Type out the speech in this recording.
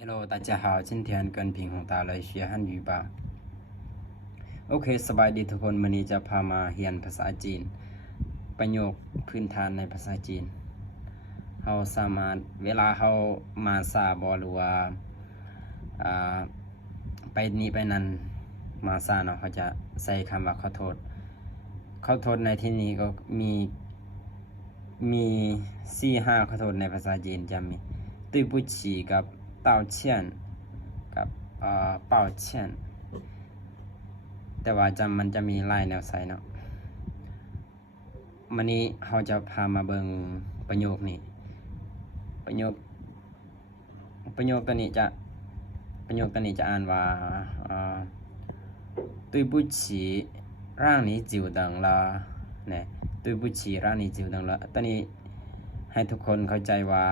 Hello，大家好，今天跟平宏达来学汉语吧。โอเคสบายดีทุกคนวันนี้จะพามาเรียนภาษาจีนประโยคพื้นฐานในภาษาจีนเราสามารถเวลาเรามาซาบหรือว่าไปนี้ไปนั้นมาซาเนาะเขาจะใส่คำว่าขอโทษในที่นี้ก็มี4-5ขอโทษในภาษาจีนจะมี对不起กับ道歉กับ抱歉แต่ว่ามันจะมีหลายแนวใส่เนาะวันนี้เราจะพามาเบิ่งประโยคนี้ประโยคตัวนี้จะอ่านว่า对不起让你久等了เนี่ย对不起让你久等了ตอนนี้ให้ทุกคนเข้าใจว่า